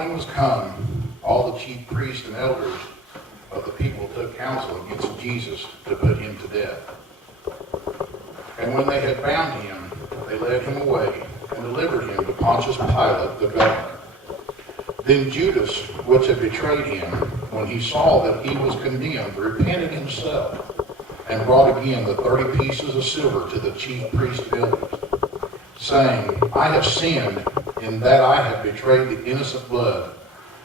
when he was come, all the chief priests and elders of the people took counsel against Jesus to put him to death. And when they had bound him, they led him away and delivered him to Pontius Pilate the governor. Then Judas, which had betrayed him, when he saw that he was condemned, repented himself, and brought again the 30 pieces of silver to the chief priests and elders, saying, I have sinned in that I have betrayed the innocent blood.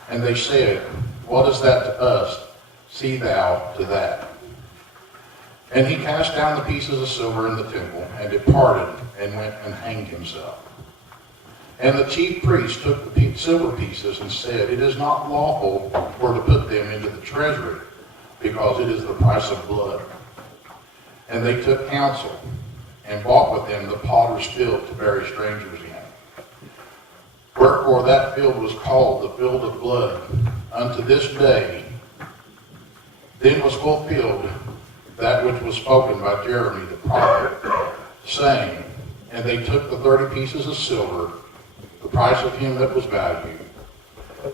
And they said, What is that to us? See thou to that. And he cast down the pieces of silver in the temple, and departed, and went and hanged himself. And the chief priests took the silver pieces and said, It is not lawful for to put them into the treasury, because it is the price of blood. And they took counsel, and bought with them the potter's field to bury strangers in. Wherefore that field was called the field of blood unto this day. Then was fulfilled that which was spoken by Jeremy the prophet, saying, And they took the 30 pieces of silver, the price of him that was valued,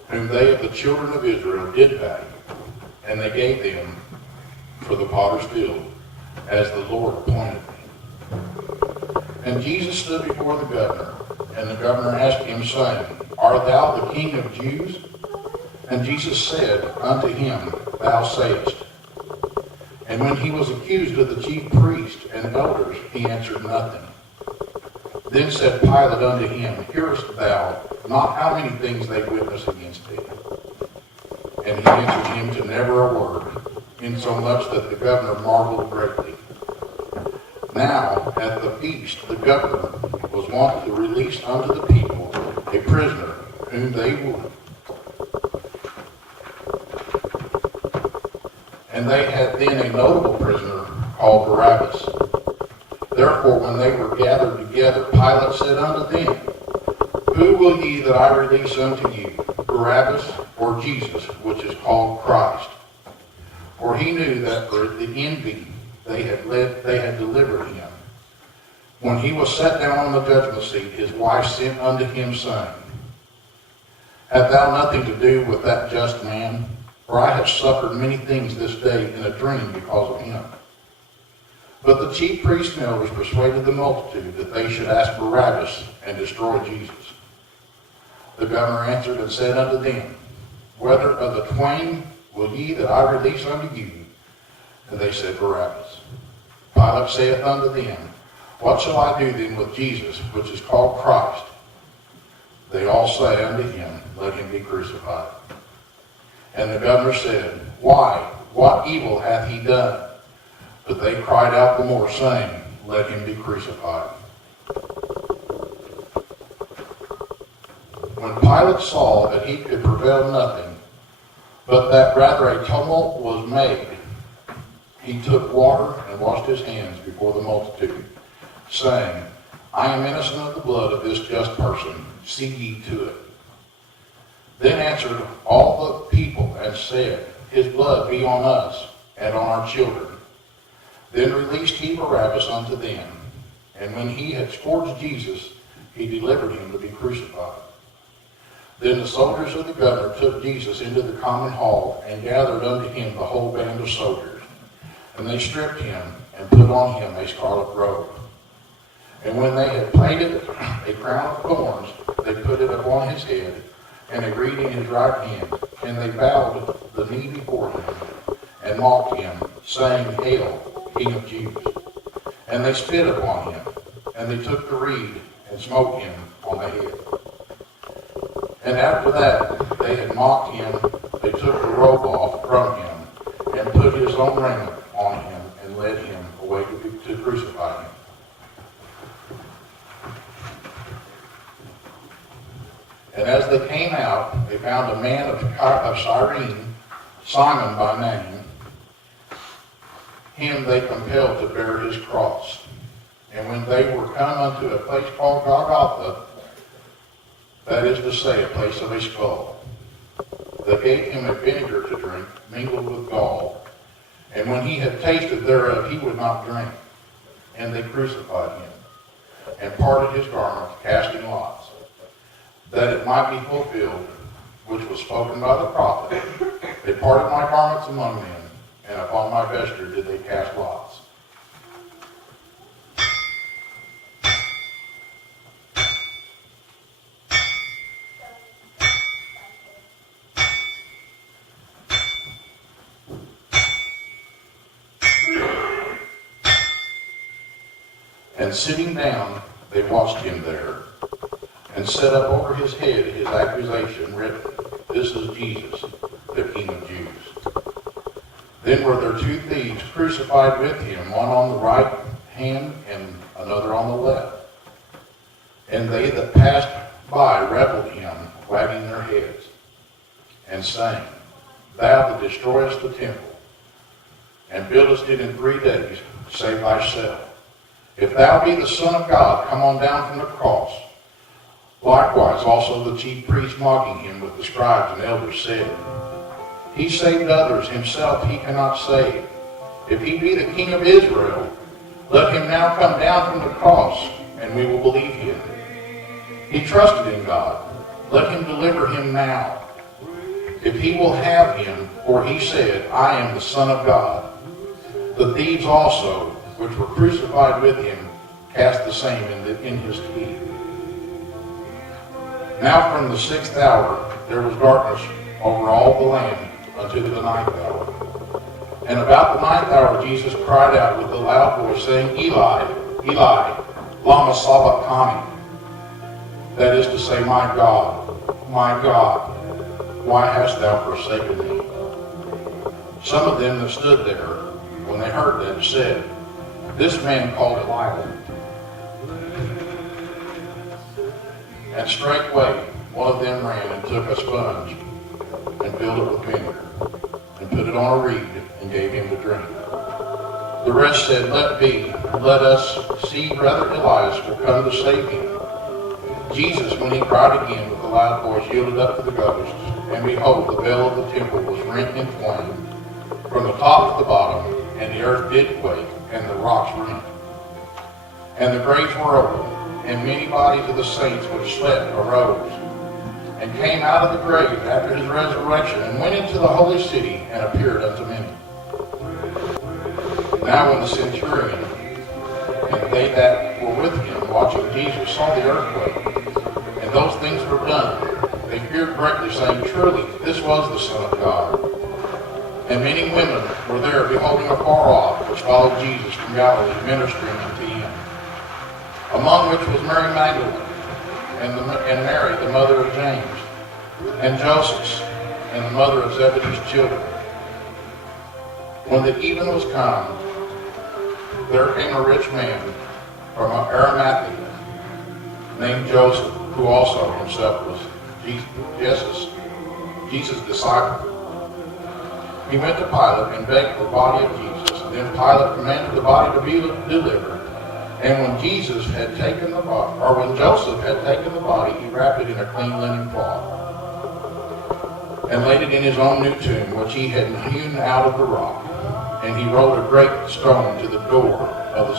whom they of the children of Israel did value, and they gave them for the potter's field, as the Lord appointed them. And Jesus stood before the governor, and the governor asked him, saying, Art thou the King of Jews? And Jesus said unto him, Thou sayest. And when he was accused of the chief priests and elders, he answered nothing. Then said Pilate unto him, Hearest thou not how many things they witness against thee? And he answered him to never a word, insomuch that the governor marveled greatly. Now at the feast the governor was wont to release unto the people a prisoner whom they would. And they had then a notable prisoner called Barabbas. Therefore, when they were gathered together, Pilate said unto them, Who will ye that I release unto you, Barabbas or Jesus, which is called Christ? For he knew that for the envy they had delivered him. When he was set down on the judgment seat, his wife sent unto him, saying, Hast thou nothing to do with that just man? For I have suffered many things this day in a dream because of him. But the chief priests and elders persuaded the multitude that they should ask Barabbas and destroy Jesus. The governor answered and said unto them, Whether of the twain will ye that I release unto you? And they said, Barabbas. Pilate saith unto them, What shall I do then with Jesus, which is called Christ? They all say unto him, Let him be crucified. And the governor said, Why? What evil hath he done? But they cried out the more, saying, Let him be crucified. When Pilate saw that he could prevail nothing, but that rather a tumult was made, he took water and washed his hands before the multitude, saying, I am innocent of the blood of this just person. See ye to it. Then answered all the people and said, His blood be on us and on our children. Then released he Barabbas unto them. And when he had scourged Jesus, he delivered him to be crucified. Then the soldiers of the governor took Jesus into the common hall, and gathered unto him the whole band of soldiers. And they stripped him, and put on him a scarlet robe. And when they had plaited a crown of thorns, they put it upon his head, and a reed in his right hand. And they bowed the knee before him, and mocked him, saying, Hail, King of Jews. And they spit upon him, and they took the reed, and smote him on the head. And after that they had mocked him, they took the robe off from him, and put his own raiment on him, and led him away to crucify him. And as they came out, they found a man of Cyrene, Simon by name. Him they compelled to bear his cross. And when they were come unto a place called Golgotha, that is to say, a place of a skull, they gave him a vinegar to drink, mingled with gall. And when he had tasted thereof, he would not drink. And they crucified him, and parted his garments, casting lots, that it might be fulfilled, which was spoken by the prophet. They parted my garments among them, and upon my vesture did they cast lots. And sitting down, they watched him there, and set up over his head his accusation written, "This is Jesus, the King of Jews." Then were there two thieves crucified with him, one on the right hand and another on the left. And they that passed by reviled him, wagging their heads, and saying, "Thou that destroyest the temple, and buildest it in 3 days, save thyself. If thou be the Son of God, come on down from the cross." Likewise also the chief priests, mocking him with the scribes and elders, said, "He saved others, himself he cannot save. If he be the King of Israel, let him now come down from the cross, and we will believe him. He trusted in God. Let him deliver him now, if he will have him, for he said, I am the Son of God." The thieves also, which were crucified with him, cast the same in his teeth. Now from the 6th hour there was darkness over all the land unto the 9th hour. And about the 9th hour Jesus cried out with a loud voice, saying, "Eli, Eli, lama sabachthani?" That is to say, my God, why hast thou forsaken me?" Some of them that stood there, when they heard that, said, "This man called Elijah." And straightway one of them ran and took a sponge and filled it with vinegar, and put it on a reed, and gave him to drink. The rest said, let us see whether Elias will come to save him." Jesus, when he cried again with a loud voice, yielded up to the ghost, and behold, the veil of the temple was rent in twain from the top to the bottom, and the earth did quake, and the rocks rent. And the graves were opened, and many bodies of the saints which slept arose, and came out of the grave after his resurrection, and went into the holy city, and appeared unto many. Now when the centurion and they that were with him watching Jesus saw the earthquake, and those things were done, they feared greatly, saying, "Truly this was the Son of God." And many women were there beholding afar off, which followed Jesus from Galilee, ministering unto him. Among which was Mary Magdalene, and Mary, the mother of James, and Joseph, and the mother of Zebedee's children. When the even was come, there came a rich man from Arimathea, named Joseph, who also himself was Jesus' disciple. He went to Pilate and begged the body of Jesus. Then Pilate commanded the body to be delivered. And when Joseph had taken the body, he wrapped it in a clean linen cloth, and laid it in his own new tomb, which he had hewn out of the rock. And he rolled a great stone to the door of the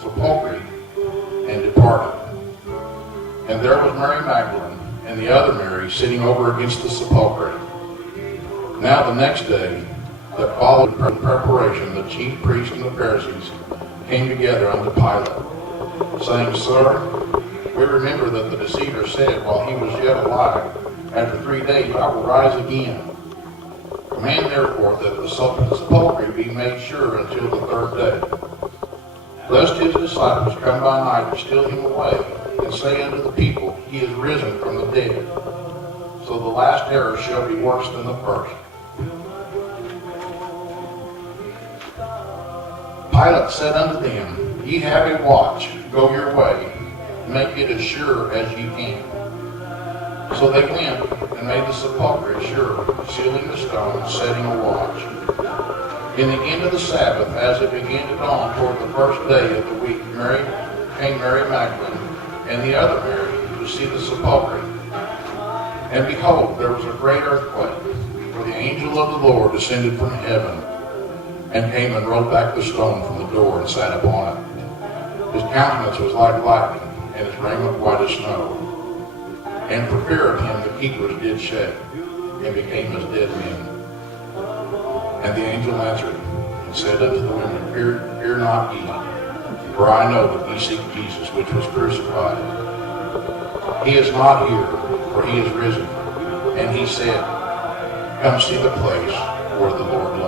sepulchre, and departed. And there was Mary Magdalene, and the other Mary, sitting over against the sepulchre. Now the next day that followed in preparation, the chief priests and the Pharisees came together unto Pilate, saying, "Sir, we remember that the deceiver said while he was yet alive, After 3 days I will rise again. Command therefore that the sepulchre be made sure until the 3rd day, lest his disciples come by night to steal him away, and say unto the people, He is risen from the dead. So the last error shall be worse than the first." Pilate said unto them, "Ye have a watch, go your way, make it as sure as ye can." So they went and made the sepulchre sure, sealing the stone and setting a watch. In the end of the Sabbath, as it began to dawn toward the 1st day of the week, came Mary Magdalene and the other Mary to see the sepulchre. And behold, there was a great earthquake, for the angel of the Lord descended from heaven, and came and rolled back the stone from the door and sat upon it. His countenance was like lightning, and his raiment white as snow. And for fear of him the keepers did shake, and became as dead men. And the angel answered, and said unto the women, Fear not ye, for I know that ye seek Jesus, which was crucified. He is not here, for he is risen. And he said, Come see the place where the Lord